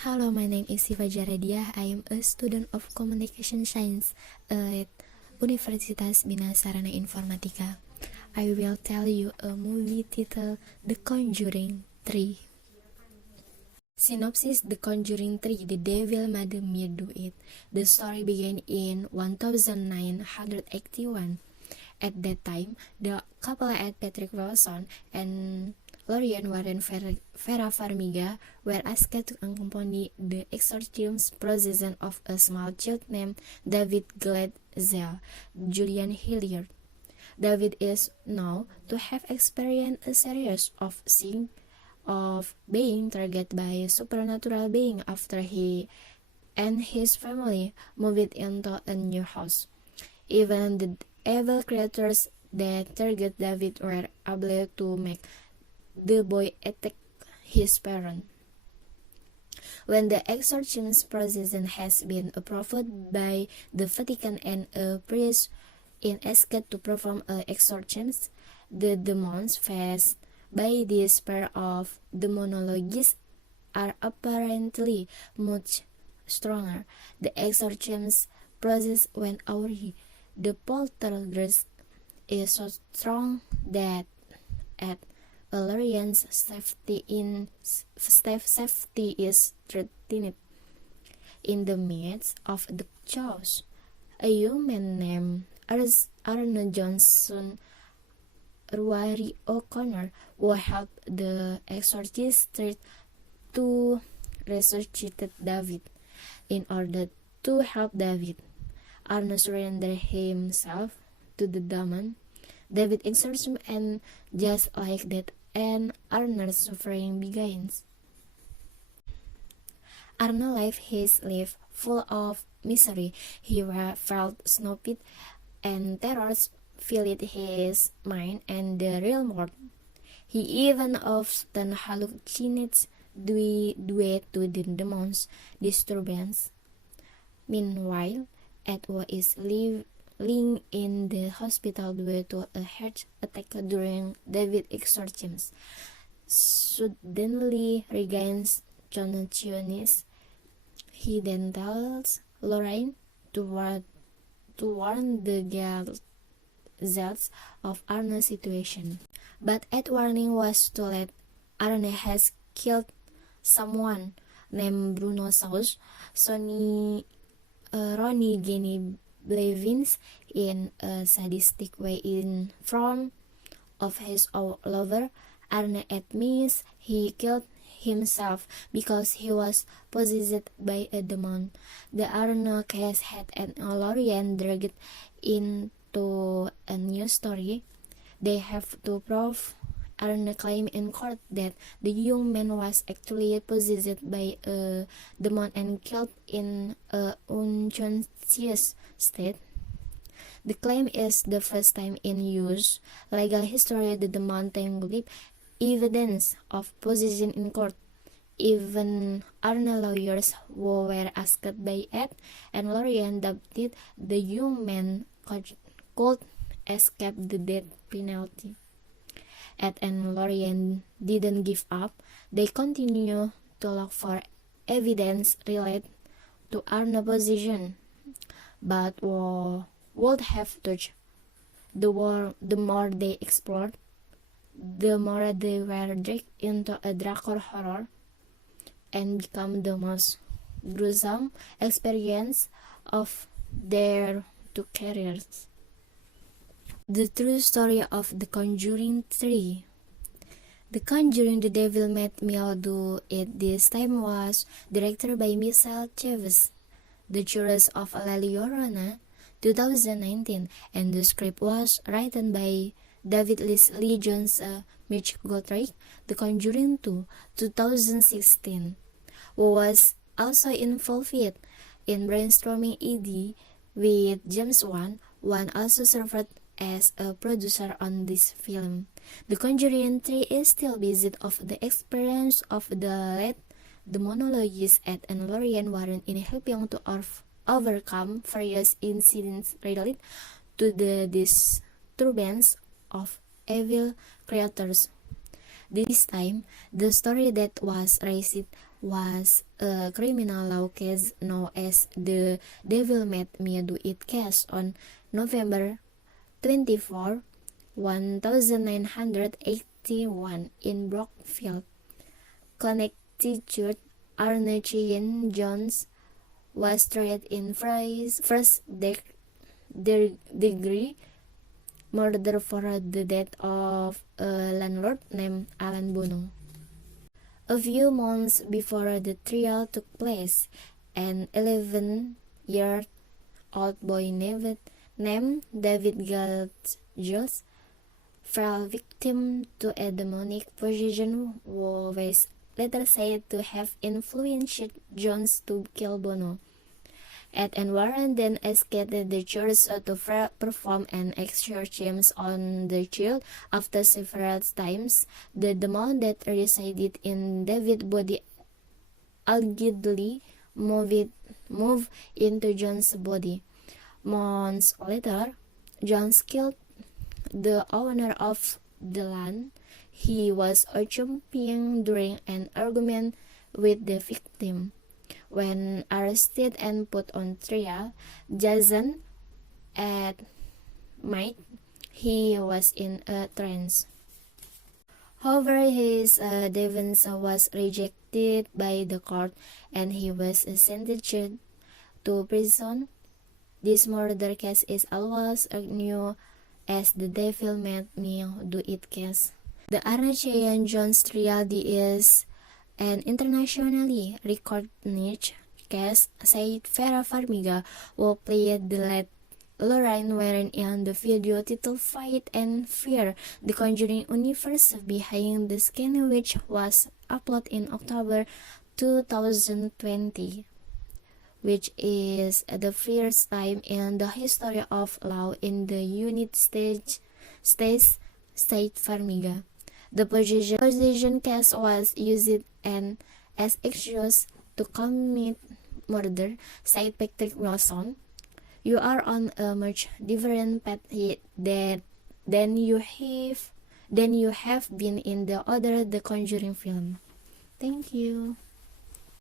Hello, my name is Syifa Jahra Dhiya. I am a student of Communication Science at Universitas Bina Sarana Informatika. I will tell you a movie titled The Conjuring 3. Synopsis: The Conjuring 3, The Devil Made Me Do It. The story began in 1981. At that time, the couple at Patrick Wilson and Lorian Warren Vera Farmiga were asked to accompany the exorcism process of a small child named David Glatzel, Julian Hilliard. David is known to have experienced a series of being targeted by a supernatural being after he and his family moved into a new house. Even the evil creatures that target David were able to make the boy attack his parent. When the exorcism process has been approved by the Vatican and a priest is asked to perform an exorcism, the demons faced by this pair of demonologists are apparently much stronger. The exorcism process went awry. The poltergeist is so strong that at Lorian's safety is threatened. In the midst of the chaos, a young man named Arne Johnson Ruari O'Connor will help the exorcist to resuscitate David. In order to help David, Arne surrendered himself to the demon. David exorcism, and just like that, and Arne's suffering begins. Arne lived his life full of misery. He felt stupid, and terrors filled his mind and the real world. He even often hallucinates due to the demon's disturbance. Meanwhile, Edward is lying in the hospital due to a heart attack during David's exorcism. Suddenly regains consciousness. He then tells Lorraine to warn the Gazelles of Arne's situation. But at warning was too late. Arne has killed someone named Bruno Saus, Ronnie Genny Blevins, in a sadistic way in front of his lover. Arne admits he killed himself because he was possessed by a demon. The Arne case had an Lorian dragged into a new story. They have to prove Arne claim in court that the young man was actually possessed by a demon and killed in an unconscious state. The claim is the first time in use legal history that the mountain gave evidence of possession in court. Even Arne lawyers who were asked by Ed and Lorian doubted the young man could escape the death penalty. Ed and Lorian didn't give up. They continued to look for evidence related to Arne's possession, but would have touched. The more they explored, the more they were dragged into a dark horror and become the most gruesome experience of their two careers. The true story of The Conjuring 3. The Conjuring, The Devil Made Me Do It this time was directed by Michelle Chaves. The Chorus of La Llorona, 2019, and the script was written by David Lee Jones, Mitch Gottreich. The Conjuring 2, 2016, who was also involved in brainstorming idea with James Wan also served as a producer on this film. The Conjuring 3 is still based off the experience of the late demonologist Ed and Lorian Warren in helping to overcome various incidents related to the disturbance of evil creatures. This time, the story that was raised was a criminal law case known as the Devil Made Me Do It case on November 24, 1981 in Brookfield, Connecticut. Arne Jones was tried in first degree murder for the death of a landlord named Alan Bono. A few months before the trial took place, an 11-year-old boy named David Giles fell victim to a demonic possession who was later said to have influenced Jones to kill Bono. Ed and Warren then escaped the church to perform an exorcism on the child. After several times, the demon that resided in David's body allegedly moved into John's body. Months later, Jones killed the owner of the land he was occupying during an argument with the victim. When arrested and put on trial, Jason admitted he was in a trance. However, his defense was rejected by the court and he was sentenced to prison. This murder case is always known as the Devil Made Me Do It case. The Arne Jones trial is an internationally recognized case, said Vera Farmiga, who played the lead Lorraine Warren in the video titled Fight and Fear, the Conjuring universe behind the scenes, which was uploaded in October 2020, which is the first time in the history of law in the United States, said Farmiga. The possession case was used as excuse to commit murder, said Patrick Wilson. You are on a much different path than you have been in the other The Conjuring film. Thank you.